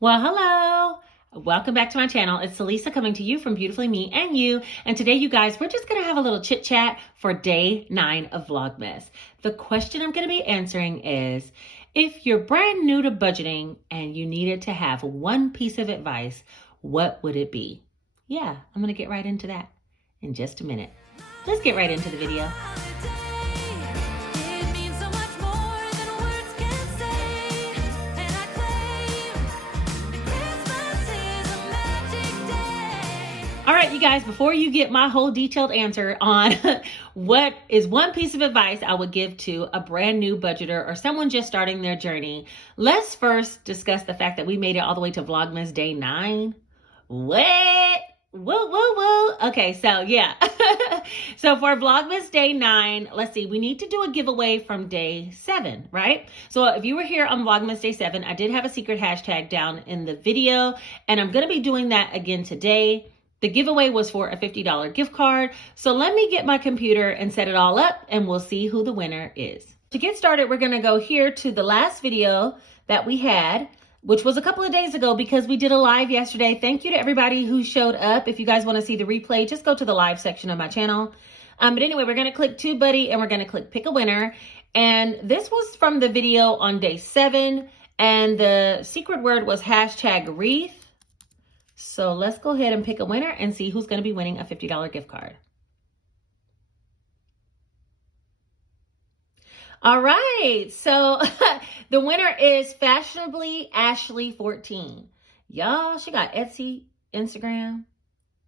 Well, hello. Welcome back to my channel. It's Lisa coming to you from Beautifully Me and You. And today, you guys, we're just going to have a little chit chat for day 9 of Vlogmas. The question I'm going to be answering is, if you're brand new to budgeting and you needed to have one piece of advice, what would it be? Yeah, I'm going to get right into that in just a minute. Let's get right into the video. All right, you guys, before you get my whole detailed answer on what is one piece of advice I would give to a brand new budgeter or someone just starting their journey, let's first discuss the fact that we made it all the way to Vlogmas day 9. What? Woo, woo, woo. Okay, so yeah. So for Vlogmas day 9, let's see, we need to do a giveaway from day 7, right? So if you were here on Vlogmas day 7, I did have a secret hashtag down in the video, and I'm going to be doing that again today. The giveaway was for a $50 gift card. So let me get my computer and set it all up, and we'll see who the winner is. To get started, we're going to go here to the last video that we had, which was a couple of days ago because we did a live yesterday. Thank you to everybody who showed up. If you guys want to see the replay, just go to the live section of my channel. But anyway, we're going to click TubeBuddy and we're going to click pick a winner. And this was from the video on day 7. And the secret word was hashtag wreath. So let's go ahead and pick a winner and see who's going to be winning a $50 gift card. All right. So the winner is Fashionably Ashley 14. Y'all, she got Etsy, Instagram.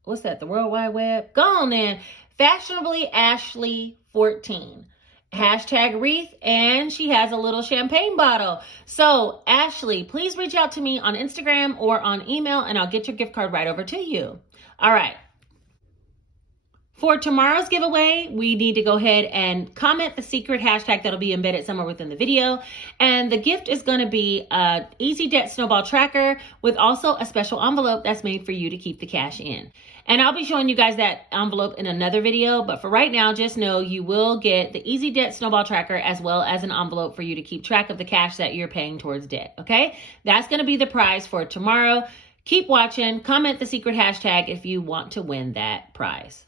What's that? The World Wide Web. Go on then. Fashionably Ashley 14. Hashtag wreath, and she has a little champagne bottle. So Ashley, please reach out to me on Instagram or on email and I'll get your gift card right over to you. All right. For tomorrow's giveaway, we need to go ahead and comment the secret hashtag that'll be embedded somewhere within the video. And the gift is going to be a Easy Debt Snowball Tracker with also a special envelope that's made for you to keep the cash in. And I'll be showing you guys that envelope in another video. But for right now, just know you will get the Easy Debt Snowball Tracker as well as an envelope for you to keep track of the cash that you're paying towards debt. Okay, that's going to be the prize for tomorrow. Keep watching. Comment the secret hashtag if you want to win that prize.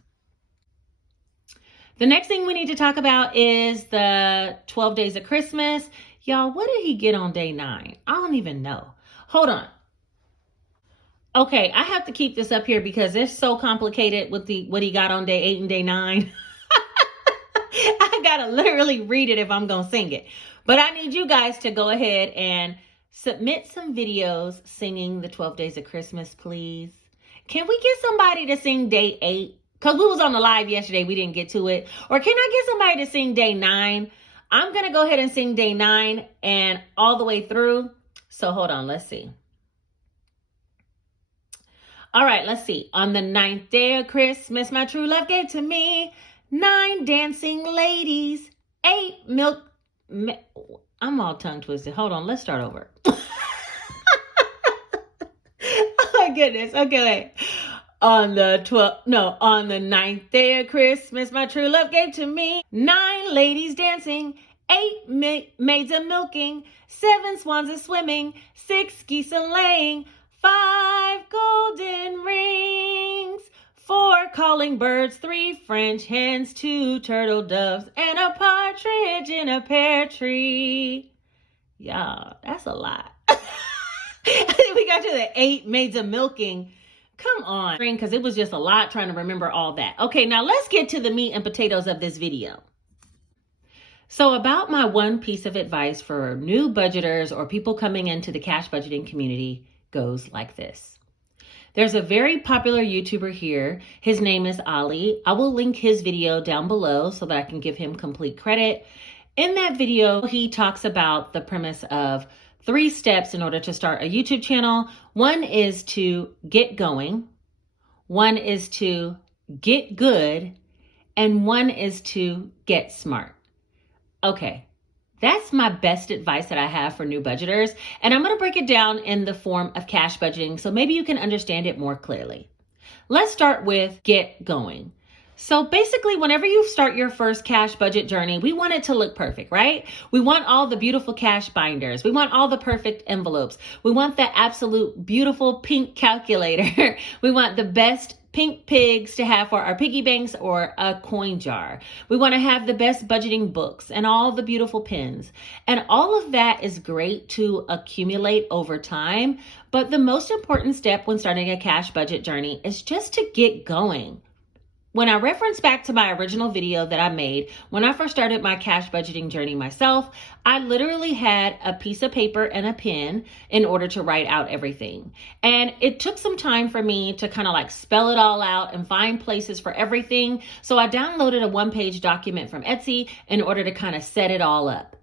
The next thing we need to talk about is the 12 days of Christmas. Y'all, what did he get on day 9? I don't even know. Hold on. Okay, I have to keep this up here because it's so complicated with what he got on day 8 and day 9. I gotta literally read it if I'm gonna sing it. But I need you guys to go ahead and submit some videos singing the 12 days of Christmas, please. Can we get somebody to sing day 8? Because we was on the live yesterday, we didn't get to it. Or can I get somebody to sing day 9? I'm going to go ahead and sing day 9 and all the way through. So hold on, let's see. All right, let's see. On the 9th day of Christmas, my true love gave to me 9 dancing ladies, 8 milk... I'm all tongue twisted. Hold on, let's start over. Oh my goodness. Okay, wait. On the 9th day of Christmas, my true love gave to me 9 ladies dancing, 8 maids a milking, 7 swans a swimming, 6 geese a laying, 5 golden rings, 4 calling birds, 3 French hens, 2 turtle doves, and a partridge in a pear tree. Yeah, that's a lot. We got to the 8 maids a milking. Come on, because it was just a lot trying to remember all that. Okay, now let's get to the meat and potatoes of this video. So about my one piece of advice for new budgeters or people coming into the cash budgeting community goes like this. There's a very popular YouTuber here. His name is Ali. I will link his video down below so that I can give him complete credit. In that video, he talks about the premise of 3 steps in order to start a YouTube channel. 1 is to get going. 1 is to get good. And 1 is to get smart. Okay, that's my best advice that I have for new budgeters. And I'm going to break it down in the form of cash budgeting so maybe you can understand it more clearly. Let's start with get going. So basically, whenever you start your first cash budget journey, we want it to look perfect, right? We want all the beautiful cash binders. We want all the perfect envelopes. We want the absolute beautiful pink calculator. We want the best pink pigs to have for our piggy banks or a coin jar. We want to have the best budgeting books and all the beautiful pens. And all of that is great to accumulate over time. But the most important step when starting a cash budget journey is just to get going. When I reference back to my original video that I made, when I first started my cash budgeting journey myself, I literally had a piece of paper and a pen in order to write out everything. And it took some time for me to kind of like spell it all out and find places for everything. So I downloaded a one-page document from Etsy in order to kind of set it all up.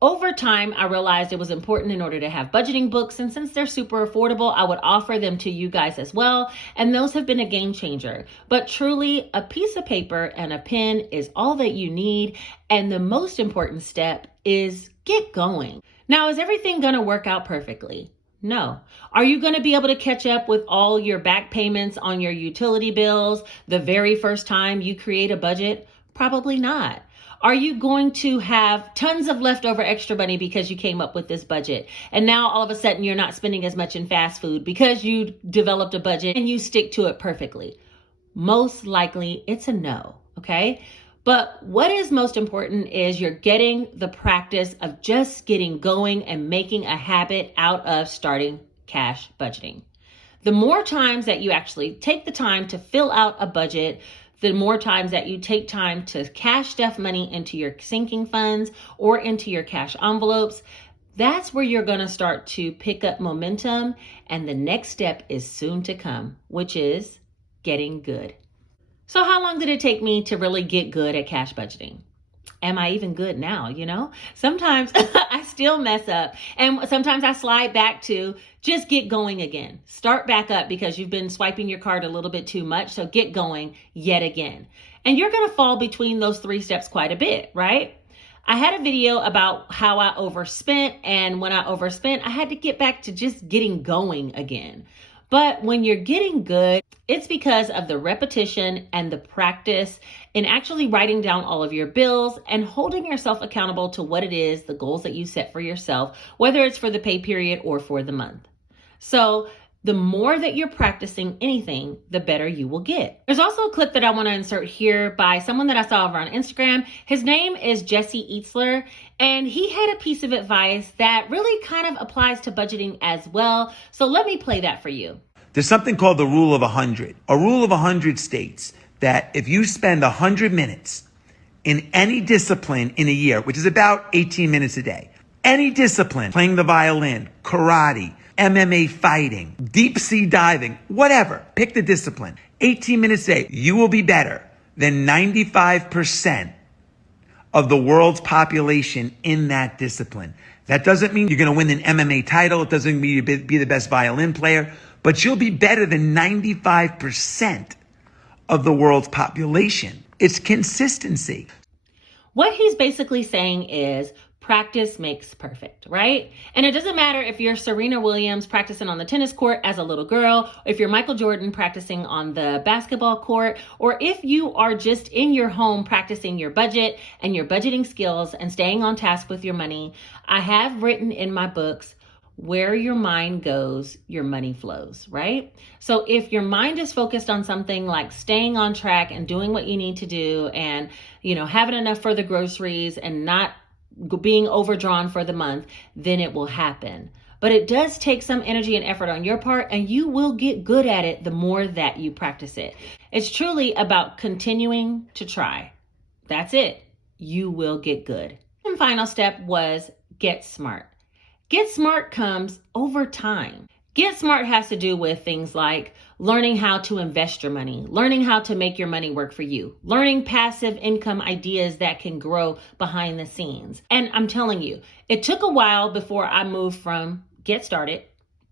Over time, I realized it was important in order to have budgeting books, and since they're super affordable, I would offer them to you guys as well, and those have been a game changer. But truly, a piece of paper and a pen is all that you need, and the most important step is get going. Now, is everything going to work out perfectly? No. Are you going to be able to catch up with all your back payments on your utility bills the very first time you create a budget? Probably not. Are you going to have tons of leftover extra money because you came up with this budget? And now all of a sudden you're not spending as much in fast food because you developed a budget and you stick to it perfectly? Most likely it's a no, okay? But what is most important is you're getting the practice of just getting going and making a habit out of starting cash budgeting. The more times that you actually take the time to fill out a budget, the more times that you take time to cash stuff money into your sinking funds or into your cash envelopes, that's where you're going to start to pick up momentum. And the next step is soon to come, which is getting good. So how long did it take me to really get good at cash budgeting? Am I even good now? Sometimes I still mess up, and sometimes I slide back to just get going again. Start back up because you've been swiping your card a little bit too much. So get going yet again. And you're going to fall between those three steps quite a bit, right? I had a video about how I overspent, and when I overspent, I had to get back to just getting going again. But when you're getting good, it's because of the repetition and the practice in actually writing down all of your bills and holding yourself accountable to what it is, the goals that you set for yourself, whether it's for the pay period or for the month. So the more that you're practicing anything, the better you will get. There's also a clip that I want to insert here by someone that I saw over on Instagram. His name is Jesse Eatsler, and he had a piece of advice that really kind of applies to budgeting as well. So let me play that for you. There's something called the rule of 100. A rule of 100 states that if you spend 100 minutes in any discipline in a year, which is about 18 minutes a day, any discipline, playing the violin, karate, MMA fighting, deep sea diving, whatever, pick the discipline, 18 minutes a day, you will be better than 95% of the world's population in that discipline. That doesn't mean you're going to win an MMA title. It doesn't mean you'll be the best violin player, but you'll be better than 95% of the world's population. It's consistency. What he's basically saying is practice makes perfect, right? And it doesn't matter if you're Serena Williams practicing on the tennis court as a little girl, if you're Michael Jordan practicing on the basketball court, or if you are just in your home practicing your budget and your budgeting skills and staying on task with your money. I have written in my books, where your mind goes, your money flows, right? So if your mind is focused on something like staying on track and doing what you need to do and, having enough for the groceries and not being overdrawn for the month, then it will happen. But it does take some energy and effort on your part, and you will get good at it the more that you practice it. It's truly about continuing to try. That's it. You will get good. And final step was get smart. Get smart comes over time. Get smart has to do with things like learning how to invest your money, learning how to make your money work for you, learning passive income ideas that can grow behind the scenes. And I'm telling you, it took a while before I moved from get started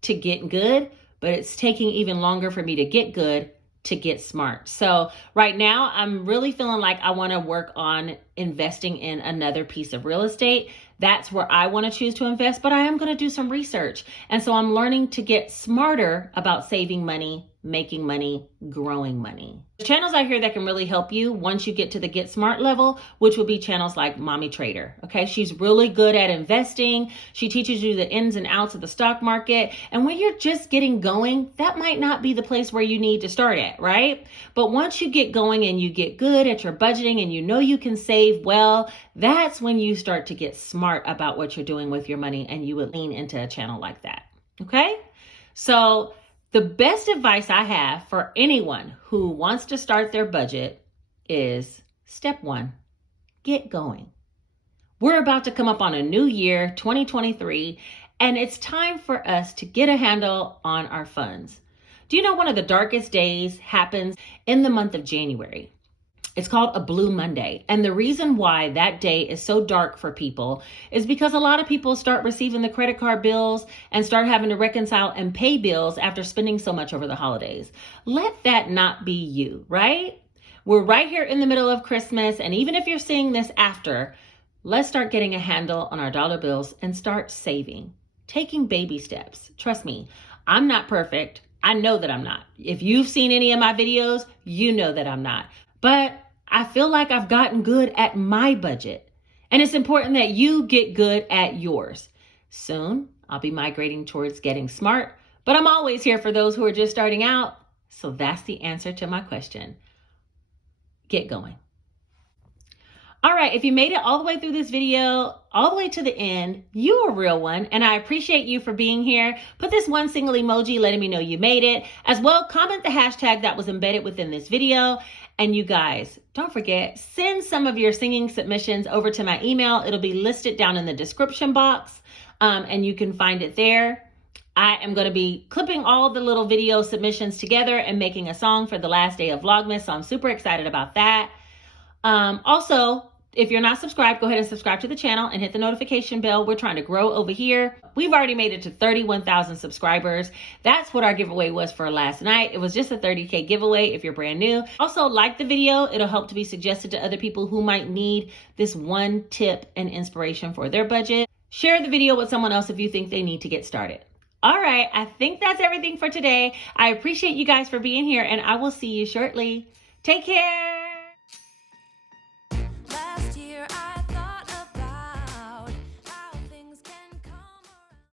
to get good, but it's taking even longer for me to get good to get smart. So right now, I'm really feeling like I want to work on investing in another piece of real estate. That's where I want to choose to invest, but I am going to do some research. And so I'm learning to get smarter about saving money, making money, growing money. There's channels out here that can really help you once you get to the Get Smart level, which will be channels like Mommy Trader. Okay, she's really good at investing. She teaches you the ins and outs of the stock market. And when you're just getting going, that might not be the place where you need to start at, right? But once you get going and you get good at your budgeting and you know you can save well, that's when you start to get smart about what you're doing with your money, and you would lean into a channel like that. Okay, so the best advice I have for anyone who wants to start their budget is step one, get going. We're about to come up on a new year, 2023, and it's time for us to get a handle on our funds. Do you know one of the darkest days happens in the month of January? It's called a Blue Monday. And the reason why that day is so dark for people is because a lot of people start receiving the credit card bills and start having to reconcile and pay bills after spending so much over the holidays. Let that not be you, right? We're right here in the middle of Christmas. And even if you're seeing this after, let's start getting a handle on our dollar bills and start saving, taking baby steps. Trust me, I'm not perfect. I know that I'm not. If you've seen any of my videos, you know that I'm not. But I feel like I've gotten good at my budget, and it's important that you get good at yours. Soon, I'll be migrating towards getting smart, but I'm always here for those who are just starting out. So that's the answer to my question. Get going. All right, if you made it all the way through this video, all the way to the end, you're a real one, and I appreciate you for being here. Put this one single emoji letting me know you made it. As well, comment the hashtag that was embedded within this video. And you guys, don't forget, send some of your singing submissions over to my email. It'll be listed down in the description box, and you can find it there. I am going to be clipping all the little video submissions together and making a song for the last day of Vlogmas, so I'm super excited about that. Also, if you're not subscribed, go ahead and subscribe to the channel and hit the notification bell. We're trying to grow over here. We've already made it to 31,000 subscribers. That's what our giveaway was for last night. It was just a 30K giveaway if you're brand new. Also, like the video. It'll help to be suggested to other people who might need this one tip and inspiration for their budget. Share the video with someone else if you think they need to get started. All right, I think that's everything for today. I appreciate you guys for being here, and I will see you shortly. Take care.